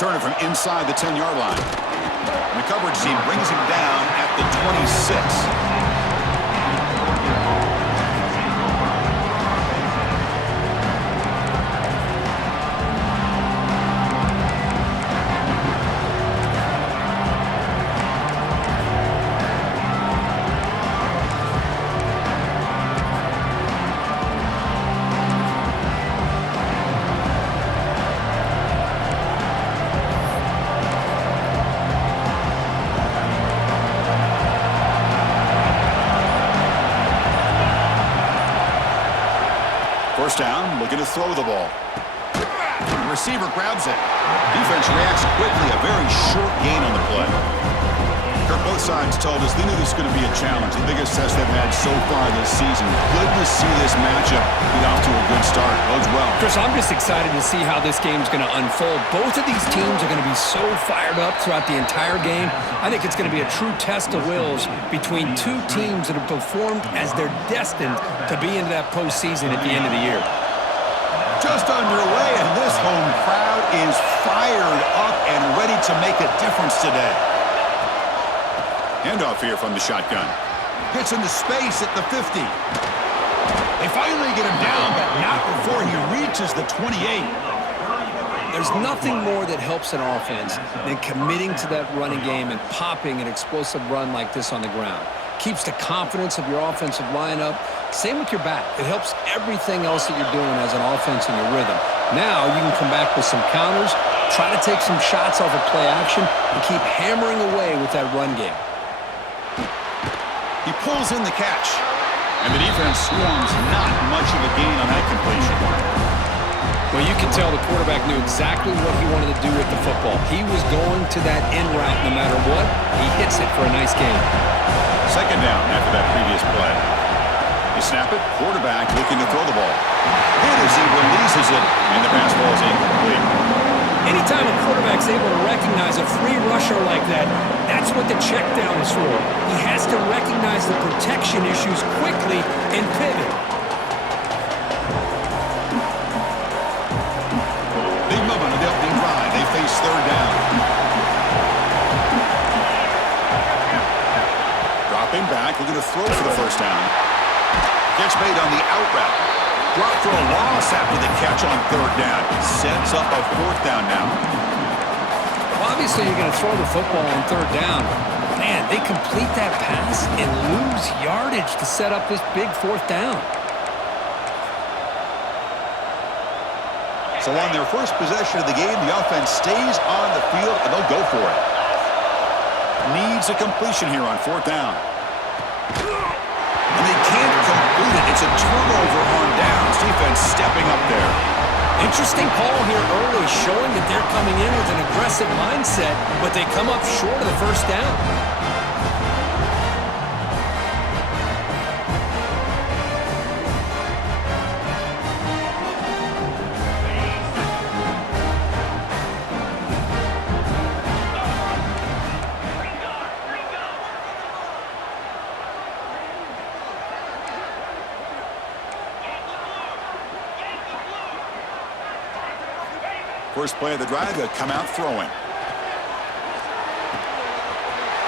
return it from inside the 10-yard line. And the coverage team brings him down at the 26. First down, looking to throw the ball. The receiver grabs it. Defense reacts quickly, a very short gain on the play. Kirk, both sides told us they knew this was going to be a challenge, the biggest test they've had so far this season. Good to see this matchup get off to a good start. Bodes well. Chris, I'm just excited to see how this game's going to unfold. Both of these teams are going to be so fired up throughout the entire game. I think it's going to be a true test of wills between two teams that have performed as they're destined to be into that postseason at the end of the year. Just underway, and this home crowd is fired up and ready to make a difference today. Handoff here from the shotgun. Gets into space at the 50. They finally get him down, but not before he reaches the 28. There's nothing more that helps an offense than committing to that running game and popping an explosive run like this on the ground. Keeps the confidence of your offensive lineup. Same with your back. It helps everything else that you're doing as an offense in your rhythm. Now you can come back with some counters, try to take some shots off of play action, and keep hammering away with that run game. He pulls in the catch, and the defense swarms not much of a gain on that completion. Well, you can tell the quarterback knew exactly what he wanted to do with the football. He was going to that end route no matter what. He hits it for a nice gain. Second down after that previous play. They snap it, quarterback looking to throw the ball. Hit as he releases it, and the pass ball is incomplete. Anytime a quarterback's able to recognize a free rusher like that, that's what the check down is for. He has to recognize the protection issues quickly and pivot. Big moment of the opening drive. They face third down. Dropping back, looking to throw for the first down. Catch made on the out route. Drop for a loss after the catch on third down. Sets up a fourth down now. Well, obviously, you're going to throw the football on third down. Man, they complete that pass and lose yardage to set up this big fourth down. So on their first possession of the game, the offense stays on the field, and they'll go for it. Needs a completion here on fourth down. And they can't complete it. It's a turnover on downs. Defense stepping up there. Interesting call here early, showing that they're coming in with an aggressive mindset, but they come up short of the first down. First play of the drive, they'll come out throwing.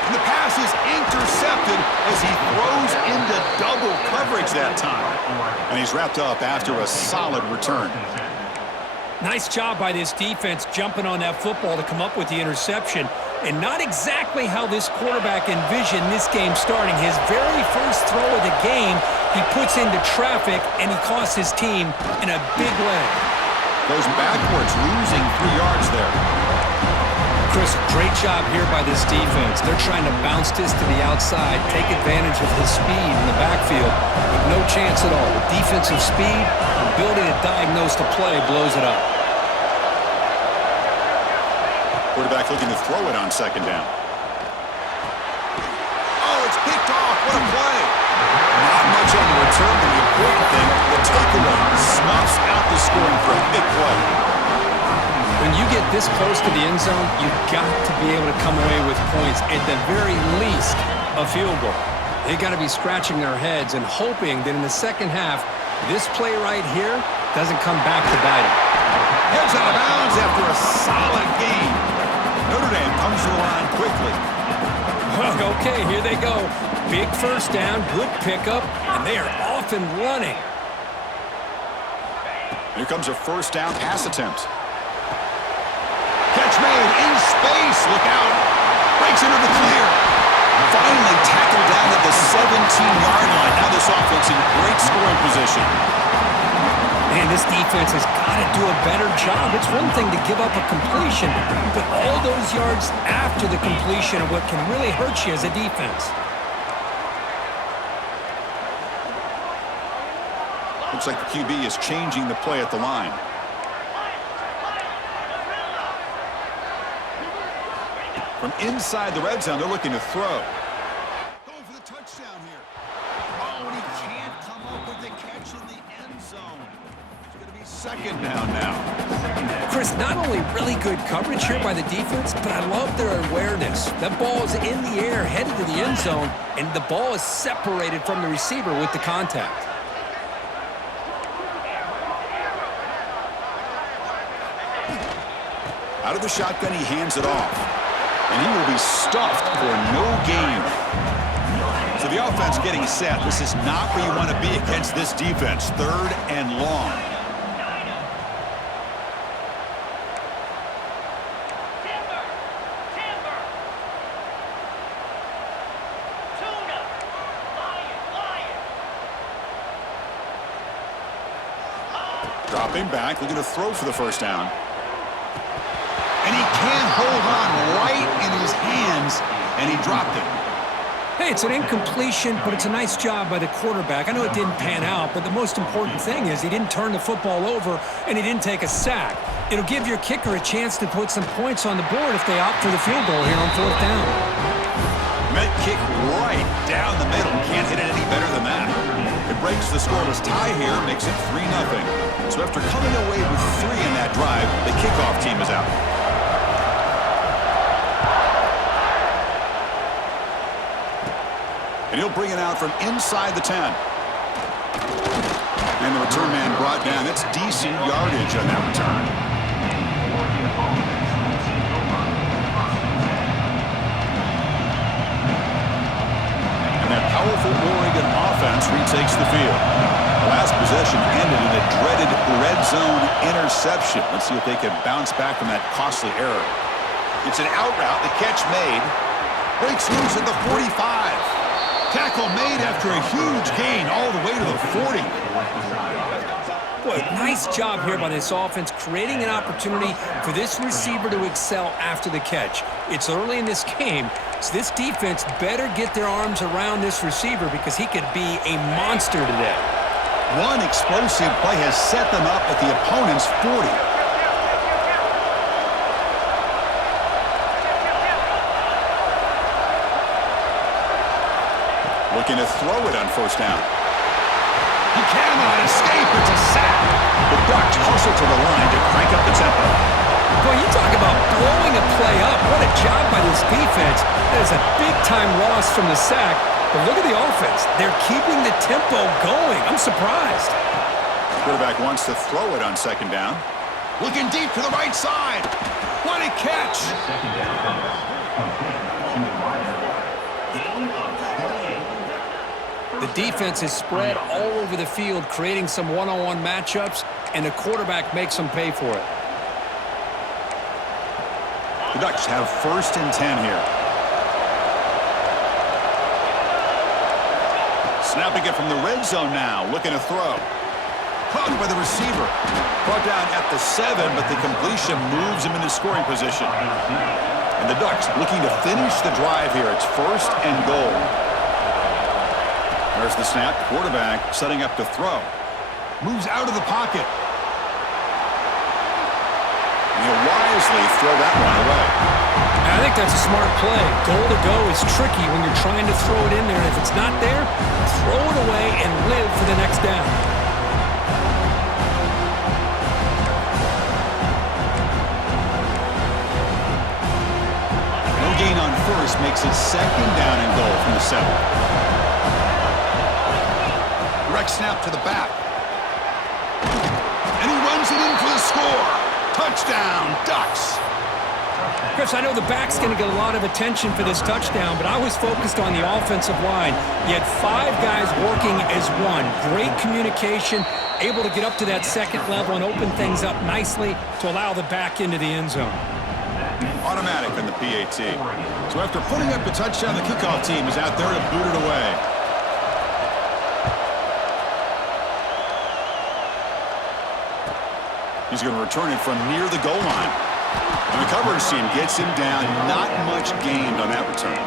And the pass is intercepted as he throws into double coverage that time. And he's wrapped up after a solid return. Nice job by this defense jumping on that football to come up with the interception. And not exactly how this quarterback envisioned this game starting. His very first throw of the game, he puts into traffic, and he costs his team in a big way. Goes backwards, losing 3 yards there. Chris, great job here by this defense. They're trying to bounce this to the outside, take advantage of his speed in the backfield, with no chance at all. The defensive speed, ability to diagnose the play, blows it up. Quarterback looking to throw it on second down. Oh, it's picked off. What a play. Not much on the return, but the important thing, the takeaway snuffs out the scoring for a big play. When you get this close to the end zone, you've got to be able to come away with points, at the very least, a field goal. They've got to be scratching their heads and hoping that in the second half, this play right here doesn't come back to bite them. Heads out of bounds after a solid game. NotreDame comes to the line quickly. Okay, here they go. Big first down, good pickup, and they are off and running. Here comes a first down pass attempt. Catch made in space. Look out. Breaks into the clear. Finally tackled down at the 17-yard line. Now this offense in great scoring position. Man, this defense has got to do a better job. It's one thing to give up a completion, but all those yards after the completion are what can really hurt you as a defense. Looks like the QB is changing the play at the line. From inside the red zone, they're looking to throw. Going for the touchdown here. Oh, and he can't come up with the catch in the end zone. It's going to be second down now. Chris, not only really good coverage here by the defense, but I love their awareness. That ball is in the air, headed to the end zone, and the ball is separated from the receiver with the contact. Out of the shotgun, he hands it off. And he will be stuffed for no gain. So the offense getting set. This is not where you want to be against this defense. Third and long. Dropping back, looking to throw for the first down. And he can't hold on right in his hands, and he dropped it. Hey, it's an incompletion, but it's a nice job by the quarterback. I know it didn't pan out, but the most important thing is he didn't turn the football over, and he didn't take a sack. It'll give your kicker a chance to put some points on the board if they opt for the field goal here on fourth down. Met kick right down the middle. Can't hit it any better than that. It breaks the scoreless tie here, makes it 3-0. So after coming away with 3 in that drive, the kickoff team is out. And he'll bring it out from inside the 10. And the return man brought down. That's decent yardage on that return. And that powerful Oregon offense retakes the field. The last possession ended in a dreaded red zone interception. Let's see if they can bounce back from that costly error. It's an out route. The catch made. Breaks loose at the 45. Tackle made after a huge gain all the way to the 40. Boy, nice job here by this offense, creating an opportunity for this receiver to excel after the catch. It's early in this game, so this defense better get their arms around this receiver because he could be a monster today. One explosive play has set them up at the opponent's 40. Looking to throw it on first down. He cannot escape. It's a sack. The Ducks hustle to the line to crank up the tempo. Boy, you talk about blowing a play up. What a job by this defense. That is a big-time loss from the sack. But look at the offense. They're keeping the tempo going. I'm surprised. Quarterback wants to throw it on second down. Looking deep to the right side. What a catch. The defense is spread all over the field, creating some one-on-one matchups, and the quarterback makes them pay for it. The Ducks have first and 10 here. Snapping it from the red zone now, looking to throw. Caught by the receiver. Brought down at the 7, but the completion moves him into scoring position. And the Ducks looking to finish the drive here. It's first and goal. There's the snap. Quarterback setting up to throw. Moves out of the pocket. And he'll wisely throw that one away. I think that's a smart play. Goal to go is tricky when you're trying to throw it in there. And if it's not there, throw it away and live for the next down. No gain on first makes it second down and goal from the 7. Direct snap to the back. And he runs it in for the score. Touchdown, Ducks. Chris, I know the back's going to get a lot of attention for this touchdown, but I was focused on the offensive line. You had 5 guys working as one. Great communication, able to get up to that second level and open things up nicely to allow the back into the end zone. Automatic in the PAT. So after putting up the touchdown, the kickoff team is out there to boot it away. He's going to return it from near the goal line. And the coverage team gets him down. Not much gained on that return.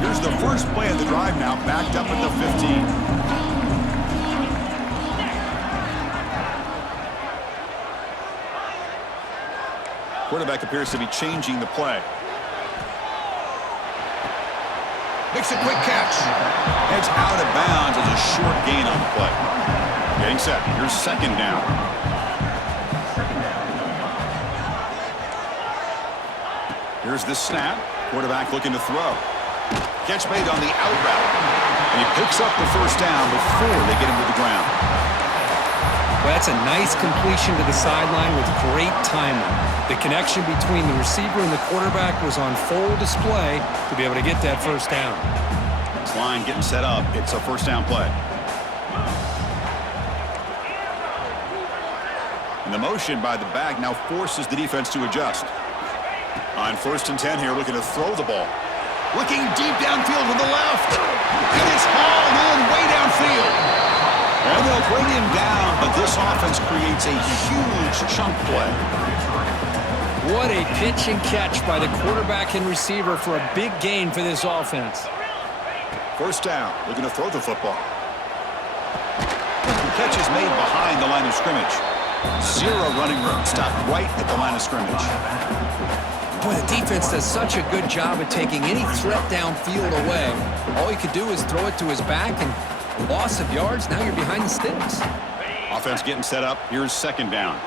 Here's the first play of the drive now, backed up at the 15. Quarterback appears to be changing the play. Makes a quick catch. Heads out of bounds as a short gain on the play. Getting set. Here's second down. Here's the snap. Quarterback looking to throw. Catch made on the out route. And he picks up the first down before they get him to the ground. Well, that's a nice completion to the sideline with great timing. The connection between the receiver and the quarterback was on full display to be able to get that first down. This line getting set up. It's a first down play. And the motion by the back now forces the defense to adjust. On 1st and 10 here, looking to throw the ball. Looking deep downfield to the left. And it's hauled in way downfield. And they'll bring him down, but this offense creates a huge chunk play. What a pitch and catch by the quarterback and receiver for a big gain for this offense. First down, looking to throw the football. The catch is made behind the line of scrimmage. 0 running room, stopped right at the line of scrimmage. Boy, the defense does such a good job at taking any threat downfield away. All you could do is throw it to his back, and loss of yards, now you're behind the sticks. Offense getting set up. Here's second down.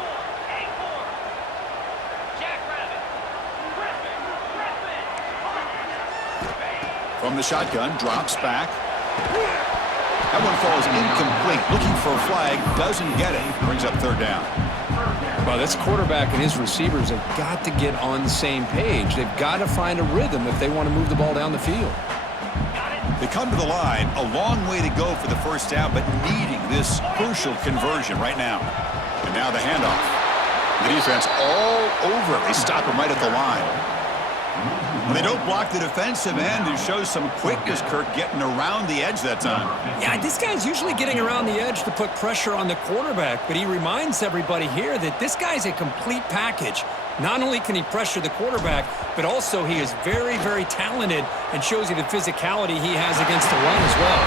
From the shotgun, drops back. That one falls incomplete. Looking for a flag, doesn't get it. Brings up third down. Well, this quarterback and his receivers have got to get on the same page. They've got to find a rhythm if they want to move the ball down the field. They come to the line, a long way to go for the first down, but needing this crucial conversion right now. And now the handoff. The defense all over it. They stop him right at the line. When they don't block the defensive end, it shows some quickness, Kirk, getting around the edge that time. Yeah, this guy's usually getting around the edge to put pressure on the quarterback, but he reminds everybody here that this guy's a complete package. Not only can he pressure the quarterback, but also he is very, very talented and shows you the physicality he has against the run as well.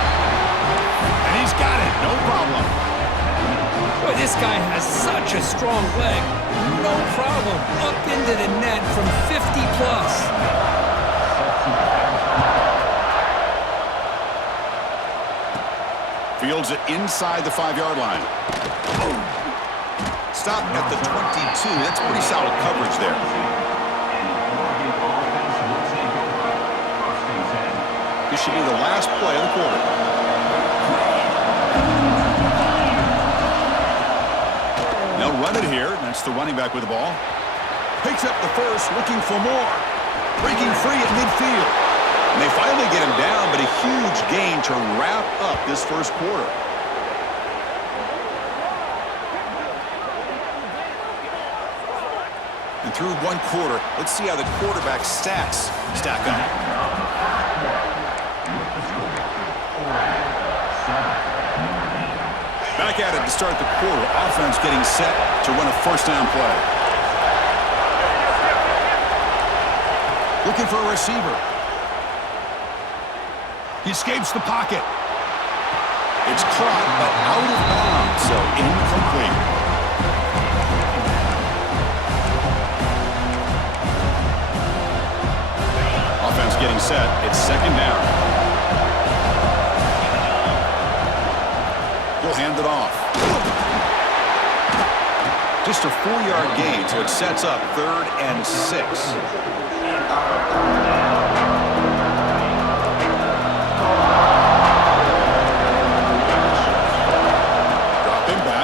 And he's got it, no problem. Boy, this guy has such a strong leg. No problem. Up into the net from 50 plus. Fields it inside the 5-yard line. Stop at the 22. That's pretty solid coverage there. This should be the last play of the quarter. They'll run it here. That's the running back with the ball. Picks up the first, looking for more. Breaking free at midfield. And they finally get him down, but a huge gain to wrap up this first quarter. And through one quarter, let's see how the quarterback's stats stack up. Back at it to start the quarter. Offense getting set to run a first down play. Looking for a receiver. He escapes the pocket. It's caught, but out of bounds, so incomplete. Offense getting set. It's second down. He'll hand it off. Just a 4-yard gain, so it sets up 3rd and 6.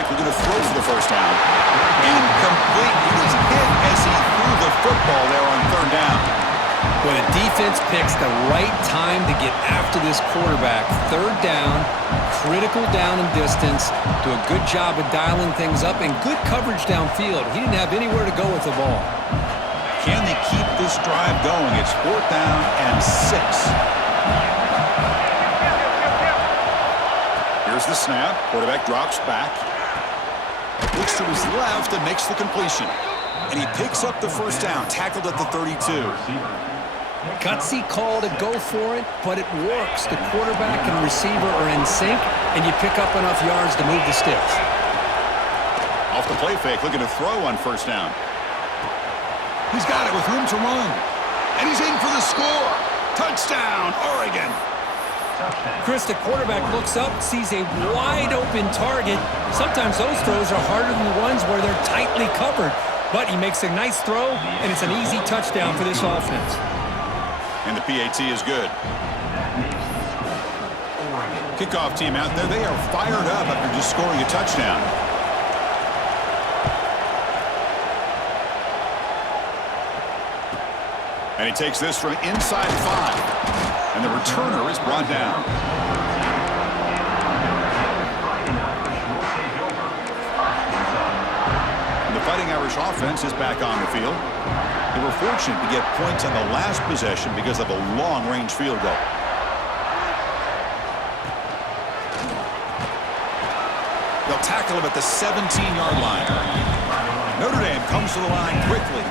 Looking to throw for the first down. Incomplete. He was hit as he threw the football there on 3rd down. When a defense picks the right time to get after this quarterback, 3rd down, critical down and distance, do a good job of dialing things up, and good coverage downfield. He didn't have anywhere to go with the ball. Can they keep this drive going? It's 4th down and 6. Here's the snap. Quarterback drops back. Looks to his left and makes the completion. And he picks up the first down, tackled at the 32. Gutsy call to go for it, but it works. The quarterback and receiver are in sync, and you pick up enough yards to move the sticks. Off the play fake, looking to throw on first down. He's got it with room to run. And he's in for the score. Touchdown, Oregon. Chris, the quarterback looks up, sees a wide-open target. Sometimes those throws are harder than the ones where they're tightly covered. But he makes a nice throw, and it's an easy touchdown for this offense. And the PAT is good. Kickoff team out there, they are fired up after just scoring a touchdown. And he takes this from inside 5. And the returner is brought down. And the Fighting Irish offense is back on the field. They were fortunate to get points on the last possession because of a long-range field goal. They'll tackle him at the 17-yard line. Notre Dame comes to the line quickly.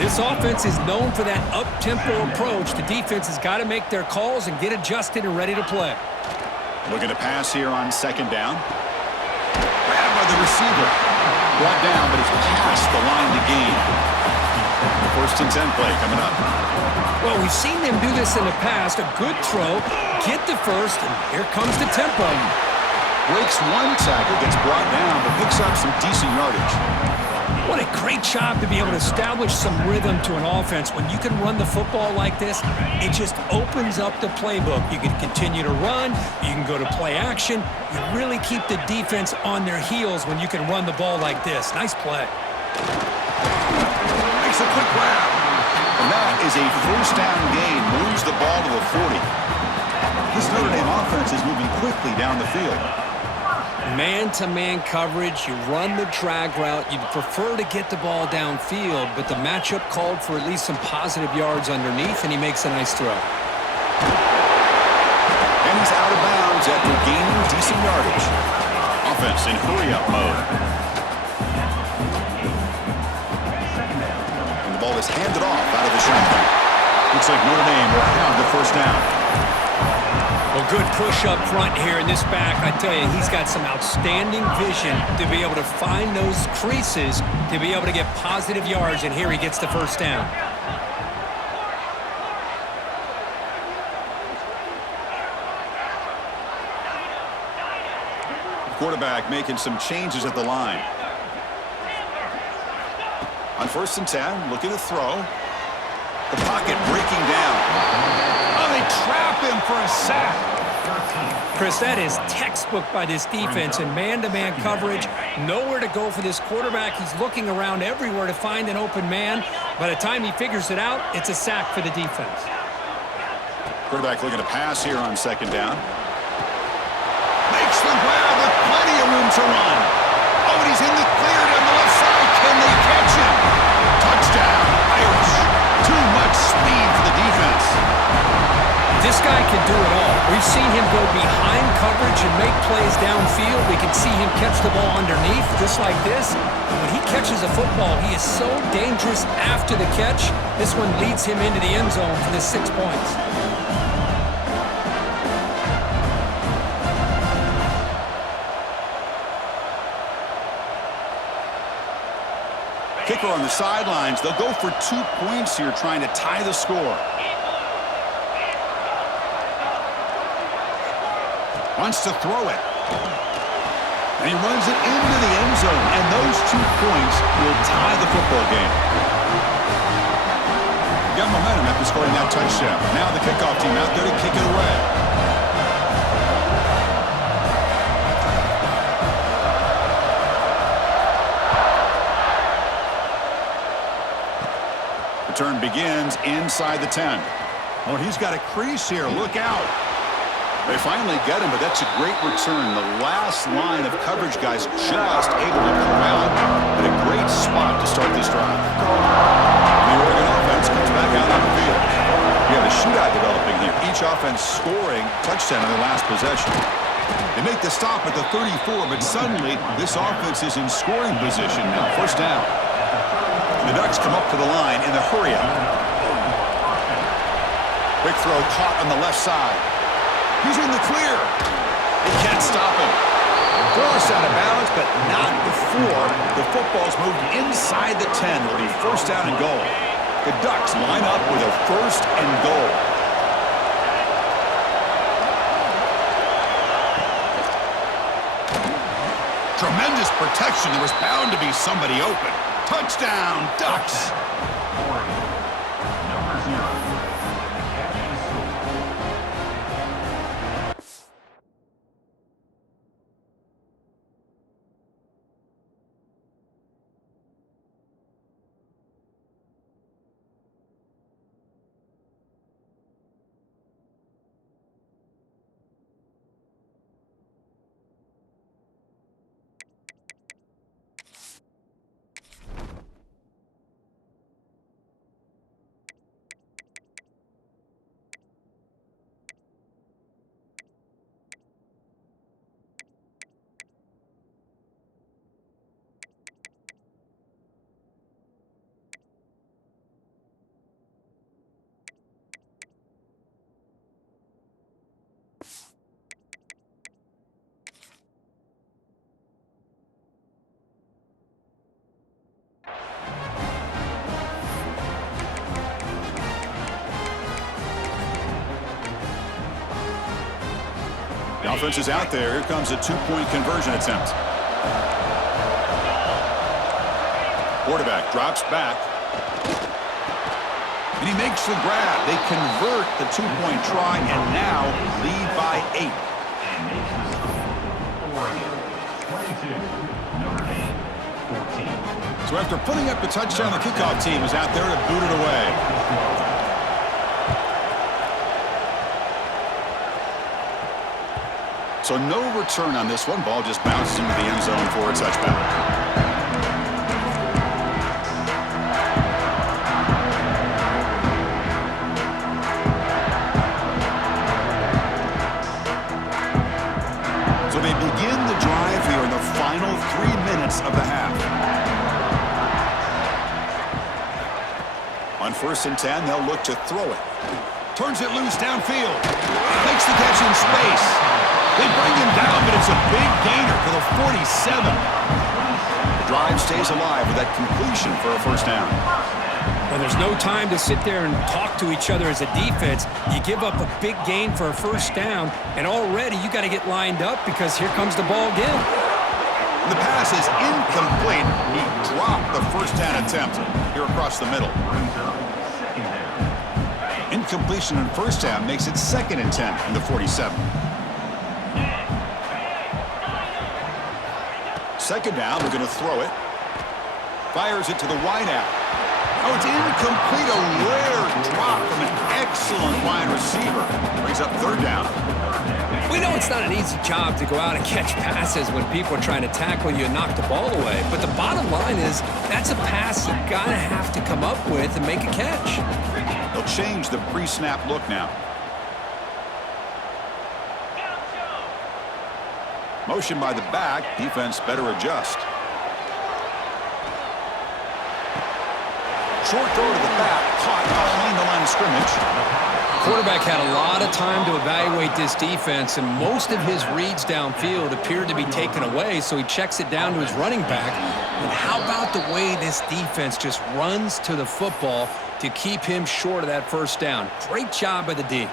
This offense is known for that up-tempo approach. The defense has got to make their calls and get adjusted and ready to play. Looking to pass here on 2nd down. Grabbed by the receiver. Brought down, but it's past the line to gain. 1st and 10 play coming up. Well, we've seen them do this in the past. A good throw, get the first, and here comes the tempo. Breaks one tackle, gets brought down, but picks up some decent yardage. What a great job to be able to establish some rhythm to an offense. When you can run the football like this, it just opens up the playbook. You can continue to run. You can go to play action. You really keep the defense on their heels when you can run the ball like this. Nice play. Makes a quick grab. And that is a 1st down gain. Moves the ball to the 40. This Notre Dame offense is moving quickly down the field. Man-to-man coverage, you run the drag route. You'd prefer to get the ball downfield, but the matchup called for at least some positive yards underneath, and he makes a nice throw. And he's out of bounds after gaining decent yardage. Offense in hurry-up mode. And the ball is handed off out of the shotgun. Looks like Notre Dame will have the first down. Well, good push up front here in this back. I tell you, he's got some outstanding vision to be able to find those creases, to be able to get positive yards, and here he gets the first down. Quarterback making some changes at the line. On 1st and 10, looking to throw. The pocket breaking down. Oh, they trap him for a sack. Chris, that is textbook by this defense in man-to-man coverage. Nowhere to go for this quarterback. He's looking around everywhere to find an open man. By the time he figures it out, it's a sack for the defense. Quarterback looking to pass here on 2nd down. Makes the grab with plenty of room to run. Oh, and he's in the clear down the left side. Can they catch him? Touchdown, Irish. Too much speed for the defense. This guy can do it all. We've seen him go behind coverage and make plays downfield. We can see him catch the ball underneath, just like this. And when he catches a football, he is so dangerous after the catch. This one leads him into the end zone for the 6 points. Kicker on the sidelines. They'll go for 2 points here, trying to tie the score. Wants to throw it. And he runs it into the end zone, and those 2 points will tie the football game. Got momentum after scoring that touchdown. Now the kickoff team out there to kick it away. Return begins inside the 10. Oh, he's got a crease here. Look out. They finally get him, but that's a great return. The last line of coverage guys just able to come out at a great spot to start this drive. And the Oregon offense comes back out on the field. We have a shootout developing here. Each offense scoring touchdown in their last possession. They make the stop at the 34, but suddenly this offense is in scoring position now. First down. The Ducks come up to the line in the hurry-up. Quick throw caught on the left side. He's in the clear. They can't stop him. Forced out of bounds, but not before the football's moved inside the 10. It'll be first down and goal. The Ducks line up with a first and goal. Tremendous protection. There was bound to be somebody open. Touchdown, Ducks. The offense is out there. Here comes a 2-point conversion attempt. Quarterback drops back. And he makes the grab. They convert the 2-point try and now lead by 8. So after putting up the touchdown, the kickoff team is out there to boot it away. So no return on this one. Ball just bounced into the end zone for a touchback. So they begin the drive here in the final 3 minutes of the half. On 1st and 10, they'll look to throw it. Turns it loose downfield. Makes the catch in space. They bring him down, but it's a big gainer for the 47. The drive stays alive with that completion for a first down. Well, there's no time to sit there and talk to each other as a defense. You give up a big gain for a first down, and already you got to get lined up because here comes the ball again. The pass is incomplete. He dropped the first down attempt here across the middle. Incompletion on first down makes it 2nd and 10 from the 47. 2nd down, we're going to throw it. Fires it to the wideout. Oh, it's incomplete. A rare drop from an excellent wide receiver. Brings up 3rd down. We know it's not an easy job to go out and catch passes when people are trying to tackle you and knock the ball away. But the bottom line is that's a pass you got to have to come up with and make a catch. They'll change the pre-snap look now. Motion by the back. Defense better adjust. Short throw to the back. Caught behind the line of scrimmage. Quarterback had a lot of time to evaluate this defense, and most of his reads downfield appeared to be taken away, so he checks it down to his running back. And how about the way this defense just runs to the football to keep him short of that first down? Great job by the D.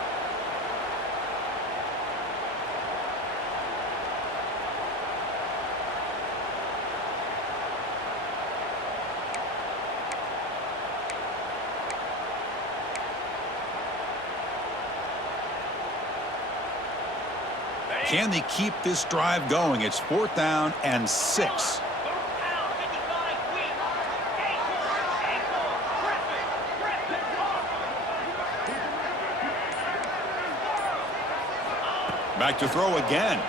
Can they keep this drive going? It's 4th down and 6. Back to throw again.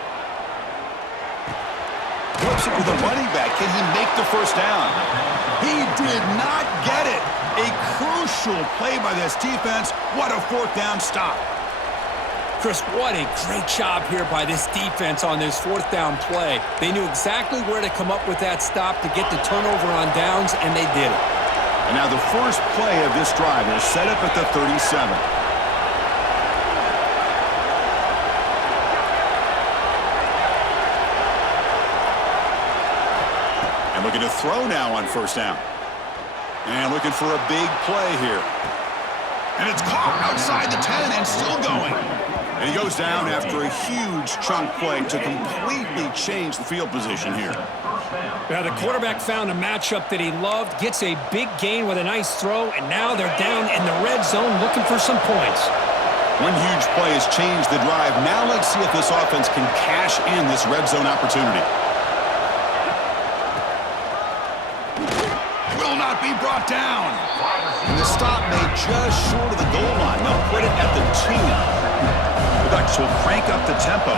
Flips it to the running back. Can he make the first down? He did not get it. A crucial play by this defense. What a 4th down stop. Chris, what a great job here by this defense on this 4th down play. They knew exactly where to come up with that stop to get the turnover on downs, and they did it. And now the first play of this drive is set up at the 37. Looking to throw now on 1st down. And looking for a big play here. And it's caught outside the 10 and still going. And he goes down after a huge chunk play to completely change the field position here. Now the quarterback found a matchup that he loved, gets a big gain with a nice throw, and now they're down in the red zone looking for some points. One huge play has changed the drive. Now let's see if this offense can cash in this red zone opportunity. Be brought down. And the stop made just short of the goal line. They'll put it at the 2. The Ducks will crank up the tempo.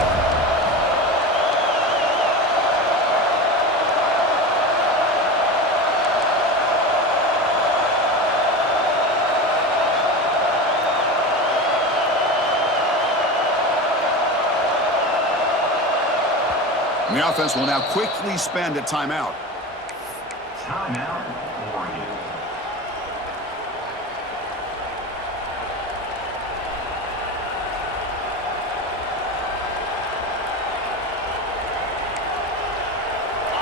And the offense will now quickly spend a timeout. Timeout.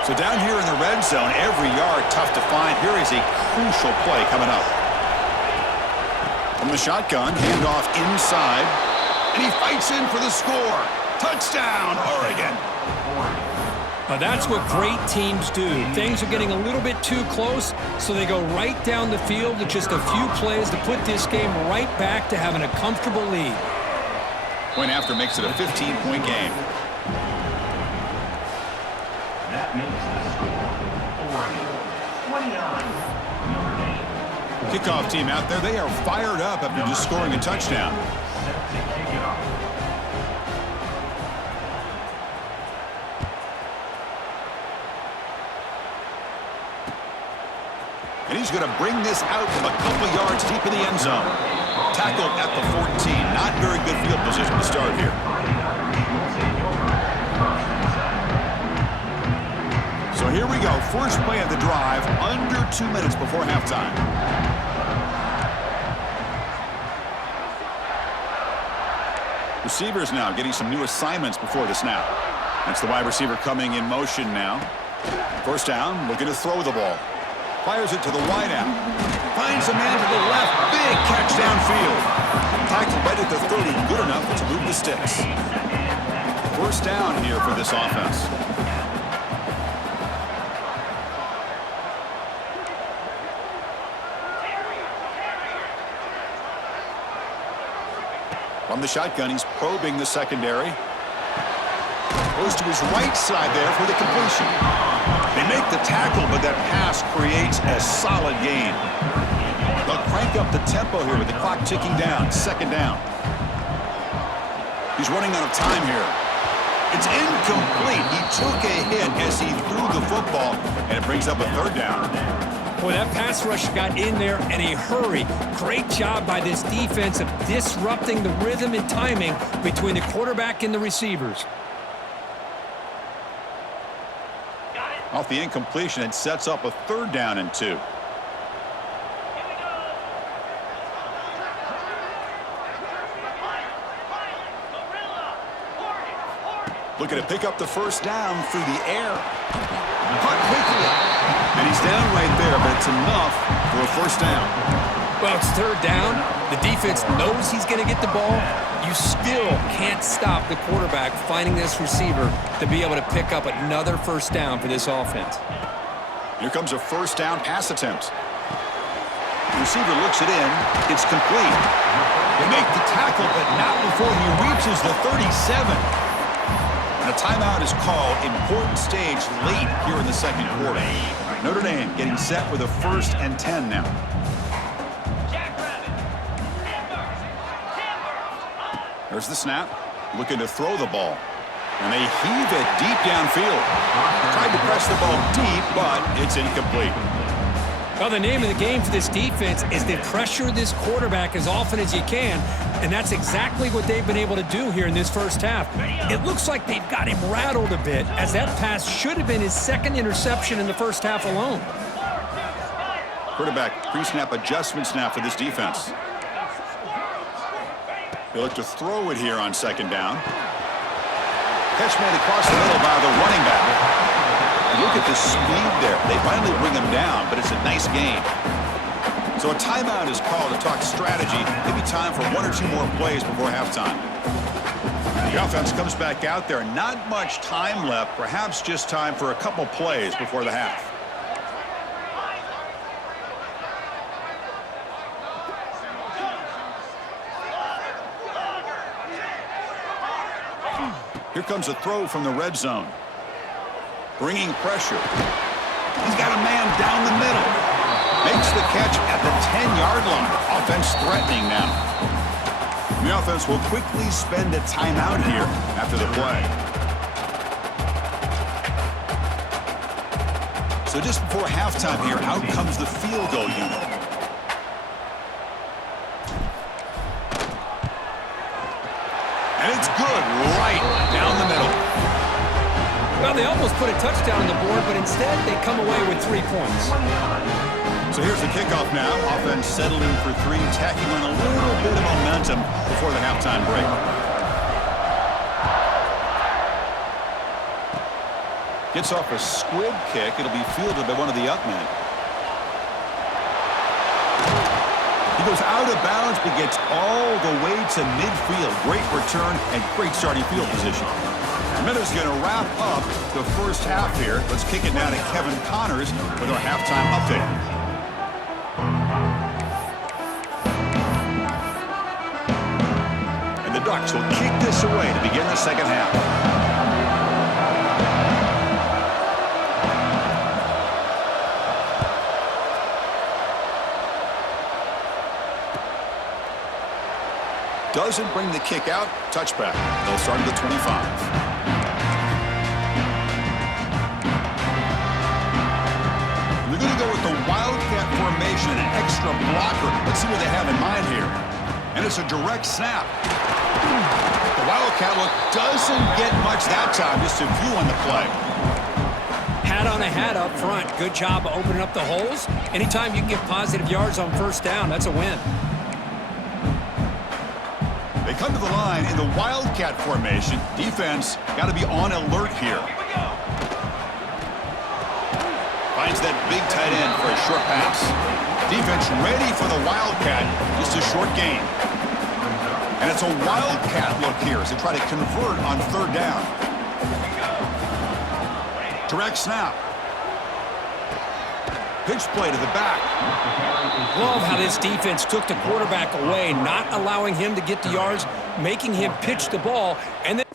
So down here in the red zone, every yard tough to find. Here is a crucial play coming up. From the shotgun, handoff inside. And he fights in for the score. Touchdown, Oregon. Now that's what great teams do. Things are getting a little bit too close, so they go right down the field with just a few plays to put this game right back to having a comfortable lead. Point after makes it a 15-point game. That makes the score Oregon 29. Kickoff team out there. They are fired up after just scoring a touchdown. Set to kick it off. And he's going to bring this out from a couple yards deep in the end zone. Tackled at the 14. Not very good field position to start here. So here we go. First play of the drive, under 2 minutes before halftime. Receivers now getting some new assignments before the snap. That's the wide receiver coming in motion now. First down, looking to throw the ball. Fires it to the wideout. Finds a man to the left. Big catch downfield. Tackled right at the 30. Good enough to move the sticks. First down here for this offense. From the shotgun, he's probing the secondary. Goes to his right side there for the completion. They make the tackle, but that pass creates a solid gain. They'll crank up the tempo here with the clock ticking down. Second down. He's running out of time here. It's incomplete. He took a hit as he threw the football, and it brings up a third down. Boy, that pass rush got in there in a hurry. Great job by this defense of disrupting the rhythm and timing between the quarterback and the receivers. Off the incompletion, it sets up a third down and 2. Looking to pick up the first down through the air. Caught quickly. And he's down right there, but it's enough for a first down. Well, it's third down. The defense knows he's going to get the ball. You still can't stop the quarterback finding this receiver to be able to pick up another first down for this offense. Here comes a first down pass attempt. The receiver looks it in. It's complete. They make the tackle, but not before he reaches the 37. And a timeout is called. Important stage late here in the second quarter. Notre Dame getting set with a 1st and 10 now. There's the snap. Looking to throw the ball. And they heave it deep downfield. Tried to press the ball deep, but it's incomplete. Well, the name of the game for this defense is to pressure this quarterback as often as you can, and that's exactly what they've been able to do here in this first half. It looks like they've got him rattled a bit, as that pass should have been his 2nd interception in the first half alone. Quarterback pre-snap adjustments now for this defense. He'll look to throw it here on 2nd down. Catch made across the middle by the running back. And look at the speed there. They finally bring him down, but it's a nice gain. So a timeout is called to talk strategy. Maybe time for 1 or 2 more plays before halftime. The offense comes back out there. Not much time left. Perhaps just time for a couple plays before the half. Here comes a throw from the red zone. Bringing pressure. He's got a man down the middle. Makes the catch at the 10-yard line. Offense threatening now. And the offense will quickly spend a timeout here after the play. So just before halftime here, out comes the field goal unit. And it's good right down the middle. Well, they almost put a touchdown on the board, but instead they come away with 3 points. So here's the kickoff now. Offense settling for 3, tacking on a little bit of momentum before the halftime break. Gets off a squib kick. It'll be fielded by one of the up men. He goes out of bounds, but gets all the way to midfield. Great return and great starting field position. Miller's going to wrap up the first half here. Let's kick it now to Kevin Connors with our halftime update. And the Ducks will kick this away to begin the second half. Doesn't bring the kick out. Touchback. They'll start at the 25. They're going to go with the Wildcat formation, an extra blocker. Let's see what they have in mind here. And it's a direct snap. The Wildcat look doesn't get much that time, just a few on the play. Hat on a hat up front. Good job opening up the holes. Anytime you can get positive yards on 1st down, that's a win. They come to the line in the Wildcat formation. Defense got to be on alert here. Finds that big tight end for a short pass. Defense ready for the Wildcat. Just a short gain. And it's a Wildcat look here as they try to convert on 3rd down. Direct snap. Pitch play to the back. Love how this defense took the quarterback away, not allowing him to get the yards, making him pitch the ball, and then